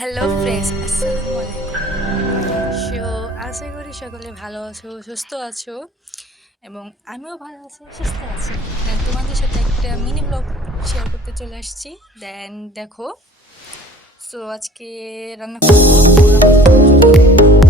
Hello friends, আসসালামু আলাইকুম। So আশা করি সকলে ভালো আছো, সুস্থ আছো এবং আমিও ভালো আছি, সুস্থ আছি। দেন তোমাদের সাথে একটা মিনি ব্লগ শেয়ার করতে চলে আসছি। দেন দেখো, সো আজকে রান্না করবো পোলাও, খিচুড়ি।